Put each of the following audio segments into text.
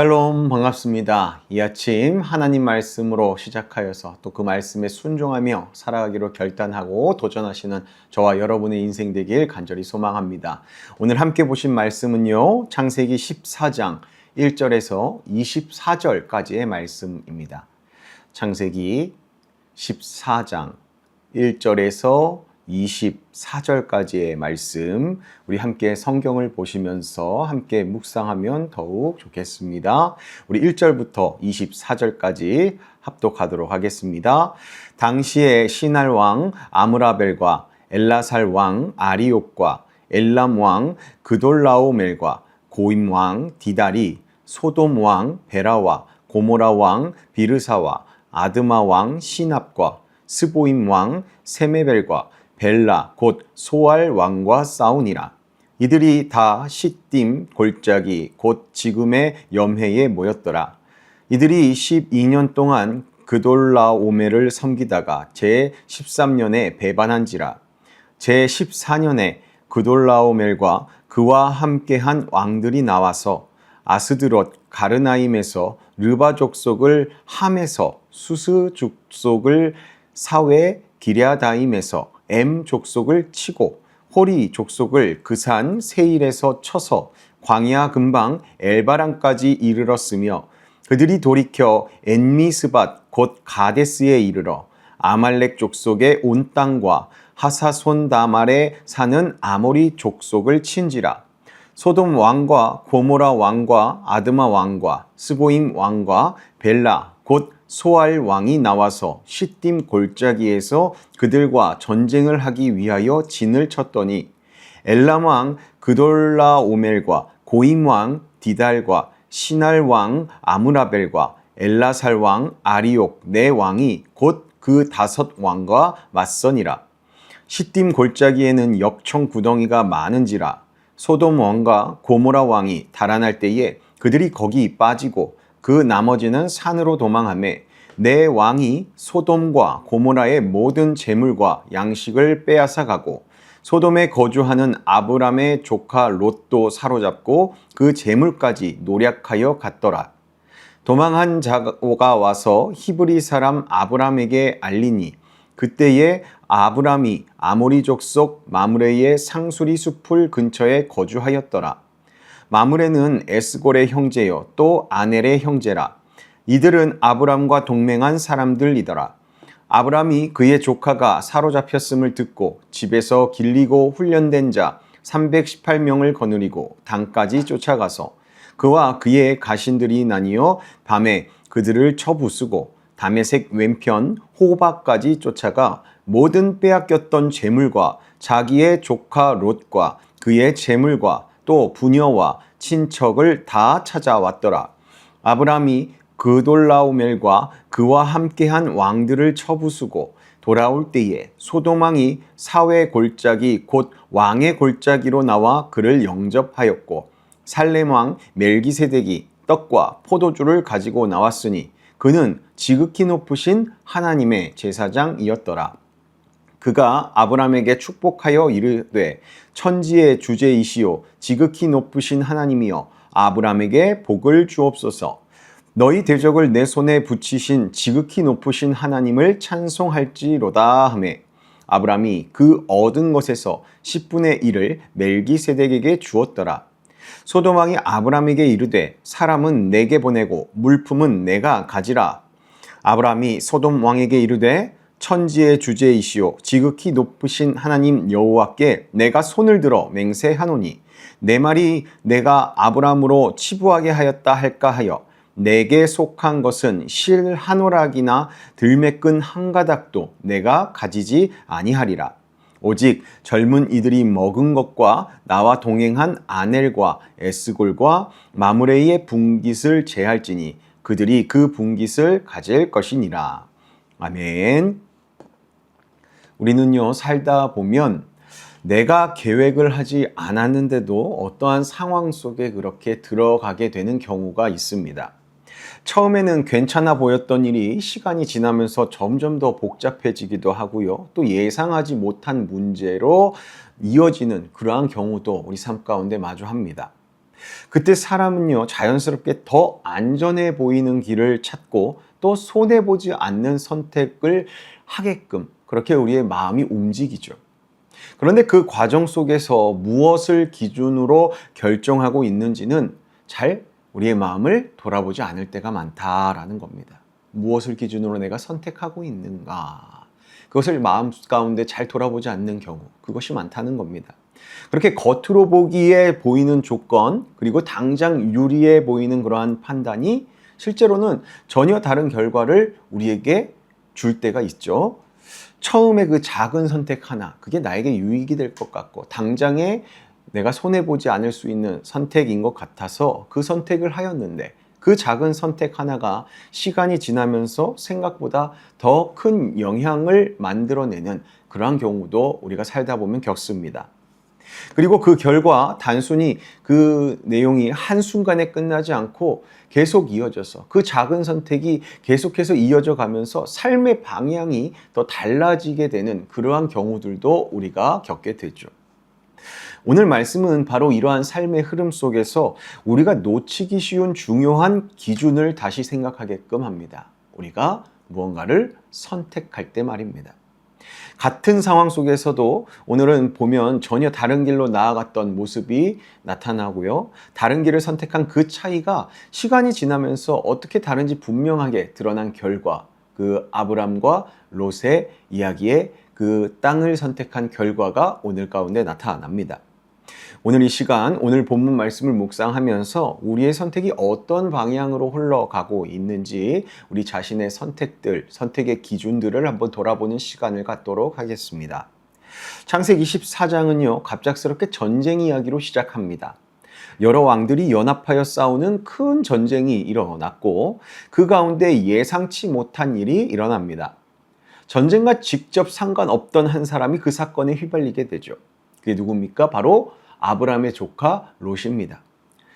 샬롬 반갑습니다. 이 아침 하나님 말씀으로 시작하여서 또 그 말씀에 순종하며 살아가기로 결단하고 도전하시는 저와 여러분의 인생 되길 간절히 소망합니다. 오늘 함께 보신 말씀은요, 창세기 14장 1절에서 24절까지의 말씀입니다. 창세기 14장 1절에서 24절까지의 말씀, 우리 함께 성경을 보시면서 함께 묵상하면 더욱 좋겠습니다. 우리 1절부터 24절까지 합독하도록 하겠습니다. 당시에 시날 왕 아므라벨과 엘라살 왕 아리옥과 엘람 왕 그돌라오멜과 고임 왕 디달이 소돔 왕 베라와 고모라 왕 비르사와 아드마 왕 시납과 스보임 왕 세메벨과 벨라 곧 소알 왕과 싸우니라. 이들이 다 시딤 골짜기 곧 지금의 염해에 모였더라. 이들이 12년 동안 그돌라오멜을 섬기다가 제13년에 배반한지라. 제14년에 그돌라오멜과 그와 함께한 왕들이 나와서 아스드롯 가르나임에서 르바 족속을 함에서 수스 족속을 사웨 기랴다임에서 엠 족속을 치고 호리 족속을 그 산 세일에서 쳐서 광야 근방 엘바람까지 이르렀으며 그들이 돌이켜 엔미스밧 곧 가데스에 이르러 아말렉 족속의 온 땅과 하사손다말에 사는 아모리 족속을 친지라. 소돔 왕과 고모라 왕과 아드마 왕과 스보임 왕과 벨라 곧 소알 왕이 나와서 시딤 골짜기에서 그들과 전쟁을 하기 위하여 진을 쳤더니 엘람 왕 그돌라오멜과 고임 왕 디달과 시날 왕 아므라벨과 엘라살 왕 아리옥 네 왕이 곧 그 5 왕과 맞서니라. 시딤 골짜기에는 역청 구덩이가 많은지라. 소돔 왕과 고모라 왕이 달아날 때에 그들이 거기 빠지고 그 나머지는 산으로 도망하매 내 왕이 소돔과 고모라의 모든 재물과 양식을 빼앗아 가고 소돔에 거주하는 아브람의 조카 롯도 사로잡고 그 재물까지 노략하여 갔더라. 도망한 자가 와서 히브리 사람 아브람에게 알리니 그때에 아브람이 아모리 족속 마므레의 상수리 숲을 근처에 거주하였더라. 마므레는 에스골의 형제요 또 아넬의 형제라. 이들은 아브람과 동맹한 사람들이더라. 아브람이 그의 조카가 사로잡혔음을 듣고 집에서 길리고 훈련된 자 318명을 거느리고 단까지 쫓아가서 그와 그의 가신들이 나뉘어 밤에 그들을 쳐부수고 다메섹 왼편 호바까지 쫓아가 모든 빼앗겼던 재물과 자기의 조카 롯과 그의 재물과 또 부녀와 친척을 다 찾아왔더라. 아브람이 그돌라오멜과 그와 함께한 왕들을 쳐부수고 돌아올 때에 소돔 왕이 사회 골짜기 곧 왕의 골짜기로 나와 그를 영접하였고 살렘 왕 멜기세덱이 떡과 포도주를 가지고 나왔으니 그는 지극히 높으신 하나님의 제사장이었더라. 그가 아브람에게 축복하여 이르되 천지의 주제이시오 지극히 높으신 하나님이여 아브람에게 복을 주옵소서. 너희 대적을 내 손에 붙이신 지극히 높으신 하나님을 찬송할지로다 하매 아브람이 그 얻은 것에서 10분의 1을 멜기세덱에게 주었더라. 소돔 왕이 아브람에게 이르되 사람은 내게 보내고 물품은 내가 가지라. 아브람이 소돔 왕에게 이르되 천지의 주제이시오 지극히 높으신 하나님 여호와께 내가 손을 들어 맹세하노니 내 말이 내가 아브람으로 치부하게 하였다 할까 하여 내게 속한 것은 실 한 오락이나 들매끈 한 가닥도 내가 가지지 아니하리라. 오직 젊은 이들이 먹은 것과 나와 동행한 아넬과 에스골과 마므레의 분깃을 제할지니 그들이 그 분깃을 가질 것이니라. 아멘. 우리는요, 살다 보면 내가 계획을 하지 않았는데도 어떠한 상황 속에 그렇게 들어가게 되는 경우가 있습니다. 처음에는 괜찮아 보였던 일이 시간이 지나면서 점점 더 복잡해지기도 하고요. 또 예상하지 못한 문제로 이어지는 그러한 경우도 우리 삶 가운데 마주합니다. 그때 사람은요, 자연스럽게 더 안전해 보이는 길을 찾고 또 손해보지 않는 선택을 하게끔 그렇게 우리의 마음이 움직이죠. 그런데 그 과정 속에서 무엇을 기준으로 결정하고 있는지는 잘 우리의 마음을 돌아보지 않을 때가 많다라는 겁니다. 무엇을 기준으로 내가 선택하고 있는가? 그것을 마음 가운데 잘 돌아보지 않는 경우, 그것이 많다는 겁니다. 그렇게 겉으로 보기에 보이는 조건, 그리고 당장 유리해 보이는 그러한 판단이 실제로는 전혀 다른 결과를 우리에게 줄 때가 있죠. 처음에 그 작은 선택 하나, 그게 나에게 유익이 될 것 같고 당장에 내가 손해보지 않을 수 있는 선택인 것 같아서 그 선택을 하였는데, 그 작은 선택 하나가 시간이 지나면서 생각보다 더 큰 영향을 만들어내는 그러한 경우도 우리가 살다 보면 겪습니다. 그리고 그 결과 단순히 그 내용이 한순간에 끝나지 않고 계속 이어져서 그 작은 선택이 계속해서 이어져 가면서 삶의 방향이 더 달라지게 되는 그러한 경우들도 우리가 겪게 되죠. 오늘 말씀은 바로 이러한 삶의 흐름 속에서 우리가 놓치기 쉬운 중요한 기준을 다시 생각하게끔 합니다. 우리가 무언가를 선택할 때 말입니다. 같은 상황 속에서도 오늘은 보면 전혀 다른 길로 나아갔던 모습이 나타나고요. 다른 길을 선택한 그 차이가 시간이 지나면서 어떻게 다른지 분명하게 드러난 결과, 그 아브람과 롯의 이야기의 그 땅을 선택한 결과가 오늘 가운데 나타납니다. 오늘 이 시간, 오늘 본문 말씀을 묵상하면서 우리의 선택이 어떤 방향으로 흘러가고 있는지 우리 자신의 선택들, 선택의 기준들을 한번 돌아보는 시간을 갖도록 하겠습니다. 창세기 24장은요, 갑작스럽게 전쟁 이야기로 시작합니다. 여러 왕들이 연합하여 싸우는 큰 전쟁이 일어났고 그 가운데 예상치 못한 일이 일어납니다. 전쟁과 직접 상관없던 한 사람이 그 사건에 휘말리게 되죠. 그게 누굽니까? 바로 아브람의 조카 롯입니다.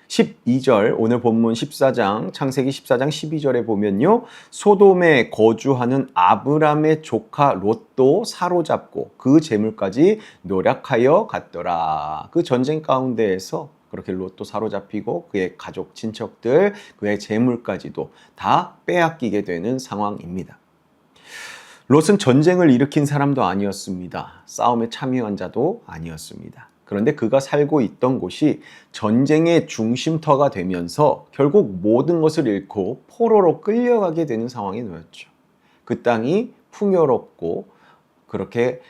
12절, 오늘 본문 14장, 창세기 14장 12절에 보면요, 소돔에 거주하는 아브람의 조카 롯도 사로잡고 그 재물까지 노력하여 갔더라. 그 전쟁 가운데에서 그렇게 롯도 사로잡히고 그의 가족, 친척들, 그의 재물까지도 다 빼앗기게 되는 상황입니다. 롯은 전쟁을 일으킨 사람도 아니었습니다. 싸움에 참여한 자도 아니었습니다. 그런데 그가 살고 있던 곳이 전쟁의 중심터가 되면서 결국 모든 것을 잃고 포로로 끌려가게 되는 상황에 놓였죠. 그 땅이 풍요롭고 그렇게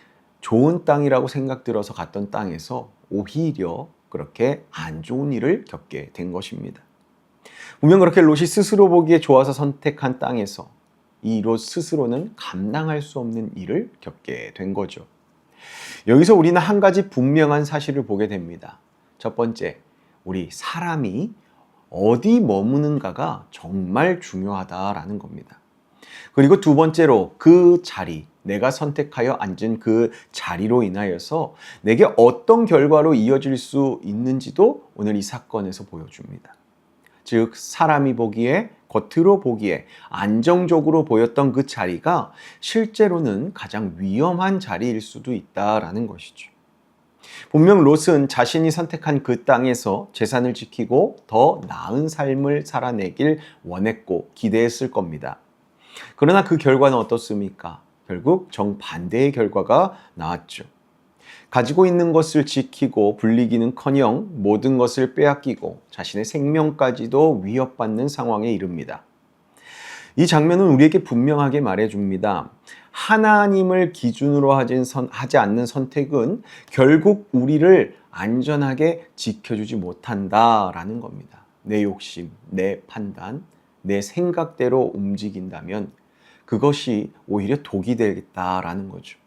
좋은 땅이라고 생각들어서 갔던 땅에서 오히려 그렇게 안 좋은 일을 겪게 된 것입니다. 분명 그렇게 롯이 스스로 보기에 좋아서 선택한 땅에서 이 롯 스스로는 감당할 수 없는 일을 겪게 된 거죠. 여기서 우리는 한 가지 분명한 사실을 보게 됩니다. 첫 번째, 우리 사람이 어디 머무는가가 정말 중요하다라는 겁니다. 그리고 두 번째로 그 자리, 내가 선택하여 앉은 그 자리로 인하여서 내게 어떤 결과로 이어질 수 있는지도 오늘 이 사건에서 보여줍니다. 즉, 사람이 보기에, 겉으로 보기에 안정적으로 보였던 그 자리가 실제로는 가장 위험한 자리일 수도 있다라는 것이죠. 분명 롯은 자신이 선택한 그 땅에서 재산을 지키고 더 나은 삶을 살아내길 원했고 기대했을 겁니다. 그러나 그 결과는 어떻습니까? 결국 정반대의 결과가 나왔죠. 가지고 있는 것을 지키고 불리기는커녕 모든 것을 빼앗기고 자신의 생명까지도 위협받는 상황에 이릅니다. 이 장면은 우리에게 분명하게 말해줍니다. 하나님을 기준으로 하지 않는 선택은 결국 우리를 안전하게 지켜주지 못한다라는 겁니다. 내 욕심, 내 판단, 내 생각대로 움직인다면 그것이 오히려 독이 되겠다라는 거죠.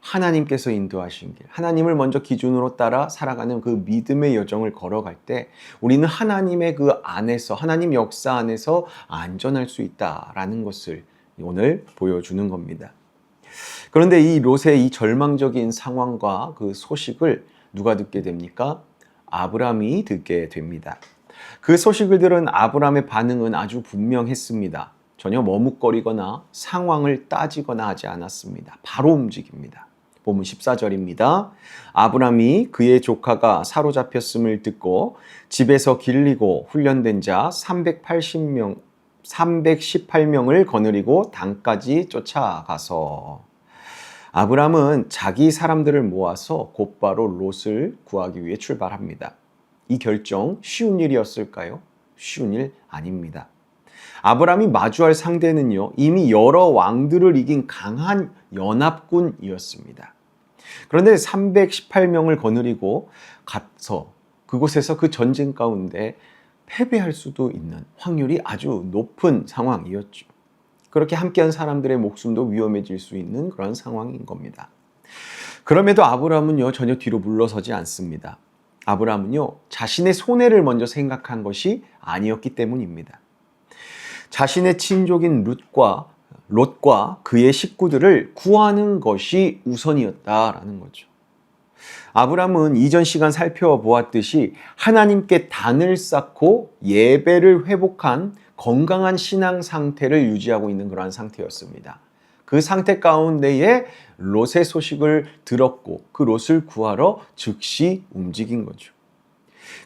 하나님께서 인도하신 길, 하나님을 먼저 기준으로 따라 살아가는 그 믿음의 여정을 걸어갈 때 우리는 하나님의 그 안에서, 하나님 역사 안에서 안전할 수 있다라는 것을 오늘 보여주는 겁니다. 그런데 이 롯의 이 절망적인 상황과 그 소식을 누가 듣게 됩니까? 아브람이 듣게 됩니다. 그 소식을 들은 아브람의 반응은 아주 분명했습니다. 전혀 머뭇거리거나 상황을 따지거나 하지 않았습니다. 바로 움직입니다. 본문 14절입니다. 아브람이 그의 조카가 사로잡혔음을 듣고 집에서 길리고 훈련된 자 318명을 거느리고 단까지 쫓아가서 아브람은 자기 사람들을 모아서 곧바로 롯을 구하기 위해 출발합니다. 이 결정 쉬운 일이었을까요? 쉬운 일 아닙니다. 아브람이 마주할 상대는요, 이미 여러 왕들을 이긴 강한 연합군이었습니다. 그런데 318명을 거느리고 가서 그곳에서 그 전쟁 가운데 패배할 수도 있는 확률이 아주 높은 상황이었죠. 그렇게 함께한 사람들의 목숨도 위험해질 수 있는 그런 상황인 겁니다. 그럼에도 아브람은요, 전혀 뒤로 물러서지 않습니다. 아브람은요, 자신의 손해를 먼저 생각한 것이 아니었기 때문입니다. 자신의 친족인 롯과 그의 식구들을 구하는 것이 우선이었다라는 거죠. 아브람은 이전 시간 살펴보았듯이 하나님께 단을 쌓고 예배를 회복한 건강한 신앙 상태를 유지하고 있는 그러한 상태였습니다. 그 상태 가운데에 롯의 소식을 들었고 그 롯을 구하러 즉시 움직인 거죠.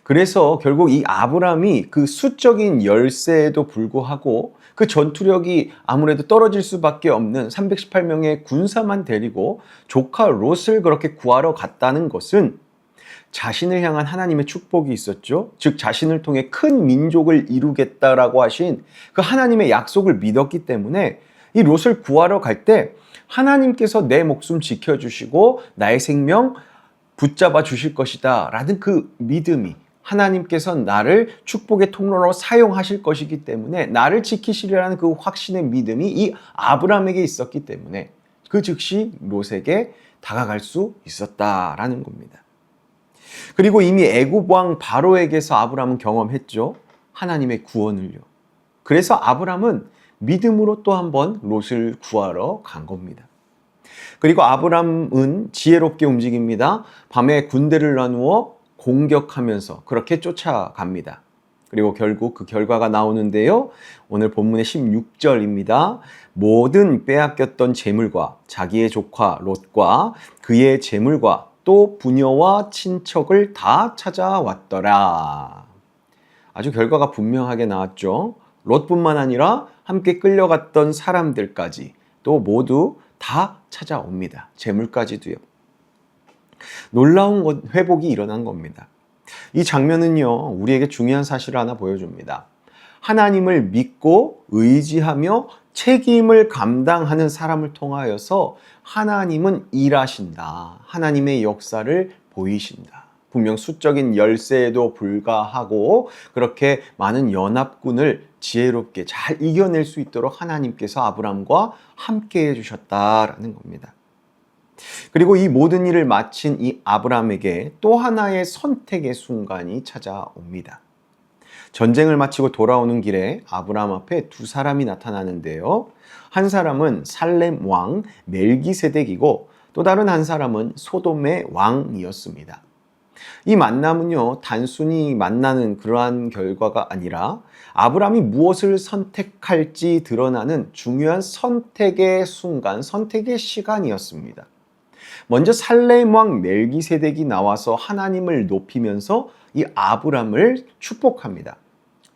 그래서 결국 이 아브람이 그 수적인 열세에도 불구하고 그 전투력이 아무래도 떨어질 수밖에 없는 318명의 군사만 데리고 조카 롯을 그렇게 구하러 갔다는 것은 자신을 향한 하나님의 축복이 있었죠. 즉 자신을 통해 큰 민족을 이루겠다라고 하신 그 하나님의 약속을 믿었기 때문에 이 롯을 구하러 갈 때 하나님께서 내 목숨 지켜주시고 나의 생명 붙잡아 주실 것이다 라는 그 믿음이, 하나님께서 나를 축복의 통로로 사용하실 것이기 때문에 나를 지키시리라는 그 확신의 믿음이 이 아브람에게 있었기 때문에 그 즉시 롯에게 다가갈 수 있었다라는 겁니다. 그리고 이미 애굽 왕 바로에게서 아브람은 경험했죠. 하나님의 구원을요. 그래서 아브람은 믿음으로 또 한 번 롯을 구하러 간 겁니다. 그리고 아브람은 지혜롭게 움직입니다. 밤에 군대를 나누어 공격하면서 그렇게 쫓아갑니다. 그리고 결국 그 결과가 나오는데요. 오늘 본문의 16절입니다. 모든 빼앗겼던 재물과 자기의 조카 롯과 그의 재물과 또 부녀와 친척을 다 찾아왔더라. 아주 결과가 분명하게 나왔죠. 롯뿐만 아니라 함께 끌려갔던 사람들까지 또 모두 다 찾아옵니다. 재물까지도요. 놀라운 회복이 일어난 겁니다. 이 장면은요, 우리에게 중요한 사실을 하나 보여줍니다. 하나님을 믿고 의지하며 책임을 감당하는 사람을 통하여서 하나님은 일하신다. 하나님의 역사를 보이신다. 분명 수적인 열세에도 불과하고 그렇게 많은 연합군을 지혜롭게 잘 이겨낼 수 있도록 하나님께서 아브람과 함께 해주셨다라는 겁니다. 그리고 이 모든 일을 마친 이 아브람에게 또 하나의 선택의 순간이 찾아옵니다. 전쟁을 마치고 돌아오는 길에 아브람 앞에 두 사람이 나타나는데요. 한 사람은 살렘 왕 멜기세덱이고 또 다른 한 사람은 소돔의 왕이었습니다. 이 만남은요, 단순히 만나는 그러한 결과가 아니라 아브람이 무엇을 선택할지 드러나는 중요한 선택의 순간, 선택의 시간이었습니다. 먼저 살렘 왕 멜기세덱이 나와서 하나님을 높이면서 이 아브람을 축복합니다.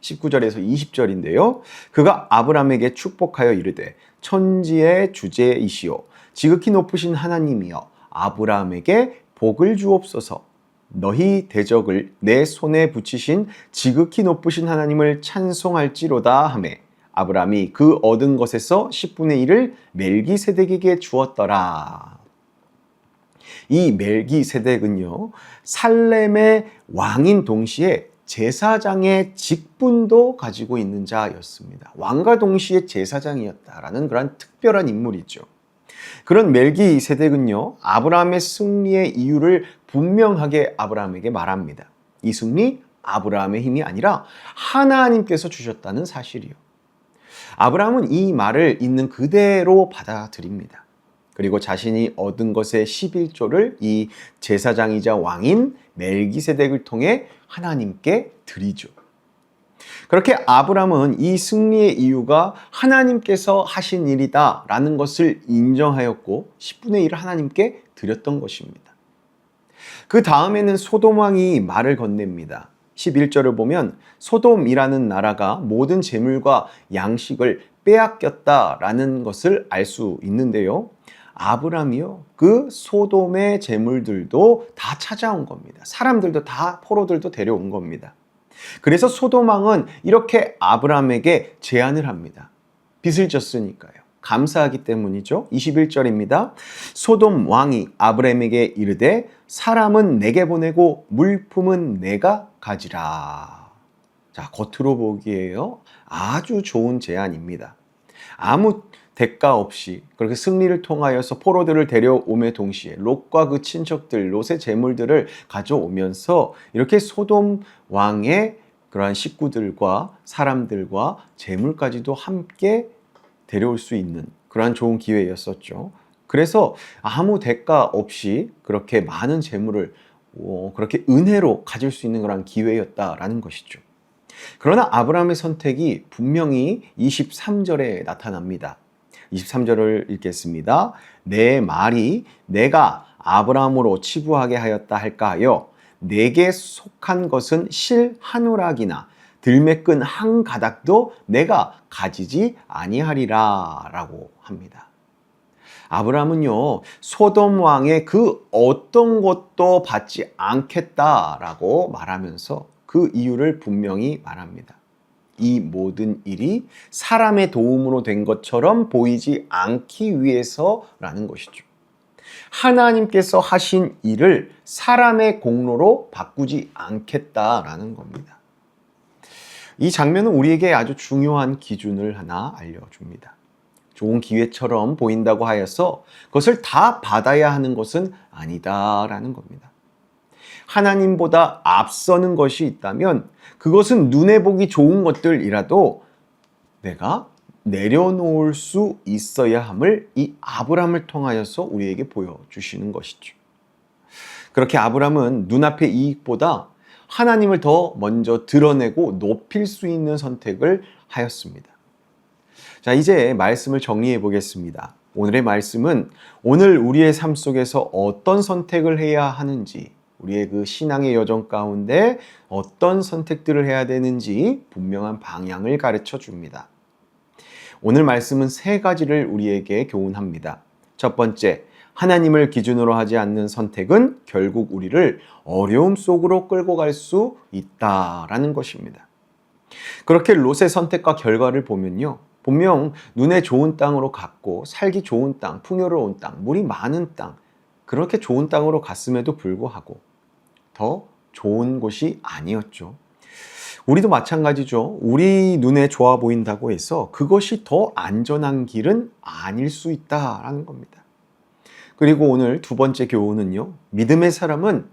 19절에서 20절인데요. 그가 아브람에게 축복하여 이르되 천지의 주제이시오 지극히 높으신 하나님이여 아브람에게 복을 주옵소서. 너희 대적을 내 손에 붙이신 지극히 높으신 하나님을 찬송할지로다 하매 아브람이 그 얻은 것에서 10분의 1을 멜기세덱에게 주었더라. 이 멜기세덱은요, 살렘의 왕인 동시에 제사장의 직분도 가지고 있는 자였습니다. 왕과 동시에 제사장이었다라는 그런 특별한 인물이죠. 그런 멜기세덱은요, 아브라함의 승리의 이유를 분명하게 아브라함에게 말합니다. 이 승리 아브라함의 힘이 아니라 하나님께서 주셨다는 사실이요. 아브라함은 이 말을 있는 그대로 받아들입니다. 그리고 자신이 얻은 것의 11조를 이 제사장이자 왕인 멜기세덱을 통해 하나님께 드리죠. 그렇게 아브람은 이 승리의 이유가 하나님께서 하신 일이다라는 것을 인정하였고 10분의 1을 하나님께 드렸던 것입니다. 그 다음에는 소돔 왕이 말을 건넵니다. 11절을 보면 소돔이라는 나라가 모든 재물과 양식을 빼앗겼다라는 것을 알 수 있는데요. 아브람이요, 그 소돔의 재물들도 다 찾아온 겁니다. 사람들도 다, 포로들도 데려온 겁니다. 그래서 소돔 왕은 이렇게 아브람에게 제안을 합니다. 빚을 졌으니까요. 감사하기 때문이죠. 21절입니다. 소돔 왕이 아브람에게 이르되 사람은 내게 보내고 물품은 내가 가지라. 자, 겉으로 보기에요, 아주 좋은 제안입니다. 아무 대가 없이 그렇게 승리를 통하여서 포로들을 데려옴에 동시에 롯과 그 친척들, 롯의 재물들을 가져오면서 이렇게 소돔 왕의 그러한 식구들과 사람들과 재물까지도 함께 데려올 수 있는 그러한 좋은 기회였었죠. 그래서 아무 대가 없이 그렇게 많은 재물을 그렇게 은혜로 가질 수 있는 그런 기회였다라는 것이죠. 그러나 아브라함의 선택이 분명히 23절에 나타납니다. 23절을 읽겠습니다. 내 말이 내가 아브라함으로 치부하게 하였다 할까 하여 내게 속한 것은 실 한 우락이나 들매 끈 한 가닥도 내가 가지지 아니하리라 라고 합니다. 아브라함은요, 소돔 왕의 그 어떤 것도 받지 않겠다라고 말하면서 그 이유를 분명히 말합니다. 이 모든 일이 사람의 도움으로 된 것처럼 보이지 않기 위해서라는 것이죠. 하나님께서 하신 일을 사람의 공로로 바꾸지 않겠다라는 겁니다. 이 장면은 우리에게 아주 중요한 기준을 하나 알려줍니다. 좋은 기회처럼 보인다고 하여서 그것을 다 받아야 하는 것은 아니다라는 겁니다. 하나님보다 앞서는 것이 있다면 그것은 눈에 보기 좋은 것들이라도 내가 내려놓을 수 있어야 함을 이 아브람을 통하여서 우리에게 보여주시는 것이죠. 그렇게 아브람은 눈앞의 이익보다 하나님을 더 먼저 드러내고 높일 수 있는 선택을 하였습니다. 자, 이제 말씀을 정리해 보겠습니다. 오늘의 말씀은 오늘 우리의 삶 속에서 어떤 선택을 해야 하는지, 우리의 그 신앙의 여정 가운데 어떤 선택들을 해야 되는지 분명한 방향을 가르쳐 줍니다. 오늘 말씀은 세 가지를 우리에게 교훈합니다. 첫 번째, 하나님을 기준으로 하지 않는 선택은 결국 우리를 어려움 속으로 끌고 갈 수 있다라는 것입니다. 그렇게 롯의 선택과 결과를 보면요, 분명 눈에 좋은 땅으로 갔고 살기 좋은 땅, 풍요로운 땅, 물이 많은 땅, 그렇게 좋은 땅으로 갔음에도 불구하고 더 좋은 곳이 아니었죠. 우리도 마찬가지죠. 우리 눈에 좋아 보인다고 해서 그것이 더 안전한 길은 아닐 수 있다라는 겁니다. 그리고 오늘 두 번째 교훈은요, 믿음의 사람은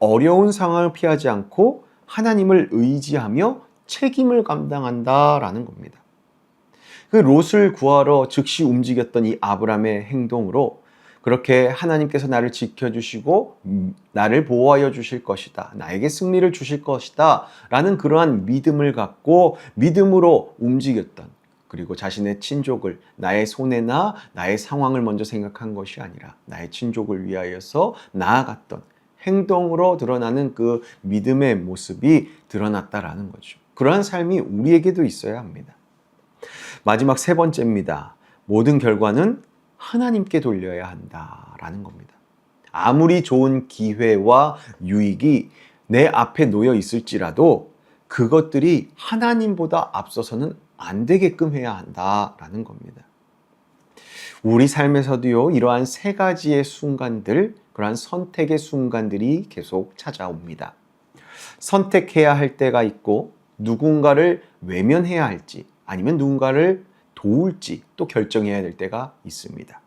어려운 상황을 피하지 않고 하나님을 의지하며 책임을 감당한다라는 겁니다. 그 롯을 구하러 즉시 움직였던 이 아브람의 행동으로 그렇게 하나님께서 나를 지켜주시고 나를 보호하여 주실 것이다, 나에게 승리를 주실 것이다 라는 그러한 믿음을 갖고 믿음으로 움직였던, 그리고 자신의 친족을, 나의 손해나 나의 상황을 먼저 생각한 것이 아니라 나의 친족을 위하여서 나아갔던 행동으로 드러나는 그 믿음의 모습이 드러났다라는 거죠. 그러한 삶이 우리에게도 있어야 합니다. 마지막 세 번째입니다. 모든 결과는 하나님께 돌려야 한다라는 겁니다. 아무리 좋은 기회와 유익이 내 앞에 놓여 있을지라도 그것들이 하나님보다 앞서서는 안 되게끔 해야 한다라는 겁니다. 우리 삶에서도요, 이러한 세 가지의 순간들, 그러한 선택의 순간들이 계속 찾아옵니다. 선택해야 할 때가 있고 누군가를 외면해야 할지 아니면 누군가를 도울지 또 결정해야 될 때가 있습니다.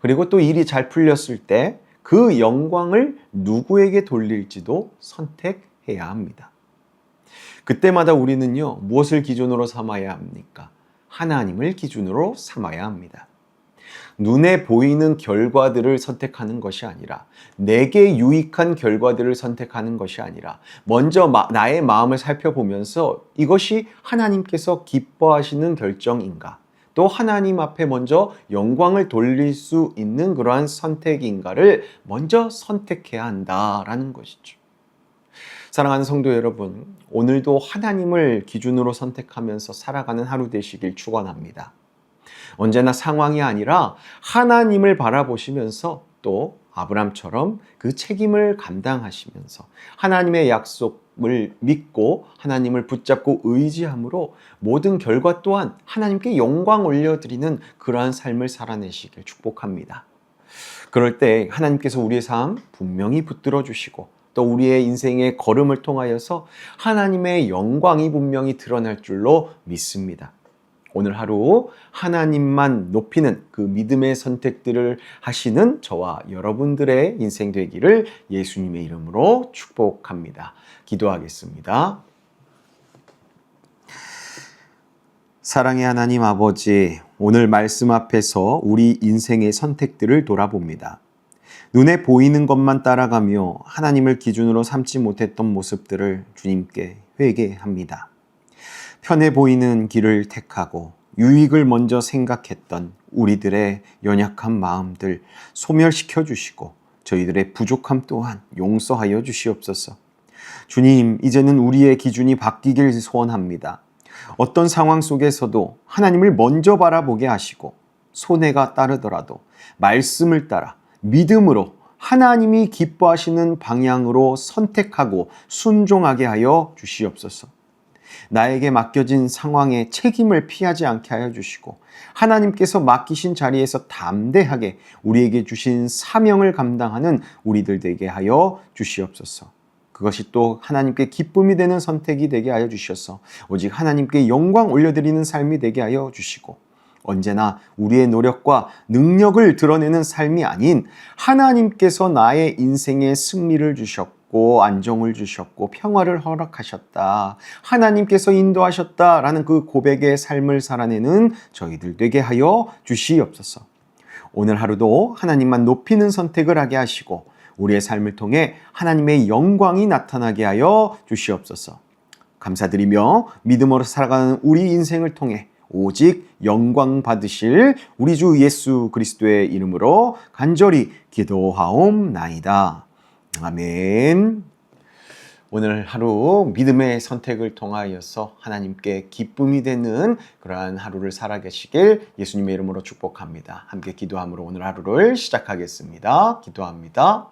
그리고 또 일이 잘 풀렸을 때 그 영광을 누구에게 돌릴지도 선택해야 합니다. 그때마다 우리는요, 무엇을 기준으로 삼아야 합니까? 하나님을 기준으로 삼아야 합니다. 눈에 보이는 결과들을 선택하는 것이 아니라 내게 유익한 결과들을 선택하는 것이 아니라 먼저 나의 마음을 살펴보면서 이것이 하나님께서 기뻐하시는 결정인가? 또 하나님 앞에 먼저 영광을 돌릴 수 있는 그러한 선택인가를 먼저 선택해야 한다라는 것이죠. 사랑하는 성도 여러분, 오늘도 하나님을 기준으로 선택하면서 살아가는 하루 되시길 축원합니다. 언제나 상황이 아니라 하나님을 바라보시면서 또 아브람처럼 그 책임을 감당하시면서 하나님의 약속을 믿고 하나님을 붙잡고 의지함으로 모든 결과 또한 하나님께 영광 올려드리는 그러한 삶을 살아내시길 축복합니다. 그럴 때 하나님께서 우리의 삶 분명히 붙들어 주시고 또 우리의 인생의 걸음을 통하여서 하나님의 영광이 분명히 드러날 줄로 믿습니다. 오늘 하루 하나님만 높이는 그 믿음의 선택들을 하시는 저와 여러분들의 인생 되기를 예수님의 이름으로 축복합니다. 기도하겠습니다. 사랑의 하나님 아버지, 오늘 말씀 앞에서 우리 인생의 선택들을 돌아봅니다. 눈에 보이는 것만 따라가며 하나님을 기준으로 삼지 못했던 모습들을 주님께 회개합니다. 편해 보이는 길을 택하고 유익을 먼저 생각했던 우리들의 연약한 마음들 소멸시켜 주시고 저희들의 부족함 또한 용서하여 주시옵소서. 주님, 이제는 우리의 기준이 바뀌길 소원합니다. 어떤 상황 속에서도 하나님을 먼저 바라보게 하시고 손해가 따르더라도 말씀을 따라 믿음으로 하나님이 기뻐하시는 방향으로 선택하고 순종하게 하여 주시옵소서. 나에게 맡겨진 상황에 책임을 피하지 않게 하여 주시고 하나님께서 맡기신 자리에서 담대하게 우리에게 주신 사명을 감당하는 우리들 되게 하여 주시옵소서. 그것이 또 하나님께 기쁨이 되는 선택이 되게 하여 주셔서 오직 하나님께 영광 올려드리는 삶이 되게 하여 주시고 언제나 우리의 노력과 능력을 드러내는 삶이 아닌 하나님께서 나의 인생에 승리를 주셨고 안정을 주셨고 평화를 허락하셨다. 하나님께서 인도하셨다라는 그 고백의 삶을 살아내는 저희들 되게 하여 주시옵소서. 오늘 하루도 하나님만 높이는 선택을 하게 하시고 우리의 삶을 통해 하나님의 영광이 나타나게 하여 주시옵소서. 감사드리며 믿음으로 살아가는 우리 인생을 통해 오직 영광 받으실 우리 주 예수 그리스도의 이름으로 간절히 기도하옵나이다. 아멘. 오늘 하루 믿음의 선택을 통하여서 하나님께 기쁨이 되는 그러한 하루를 살아계시길 예수님의 이름으로 축복합니다. 함께 기도함으로 오늘 하루를 시작하겠습니다. 기도합니다.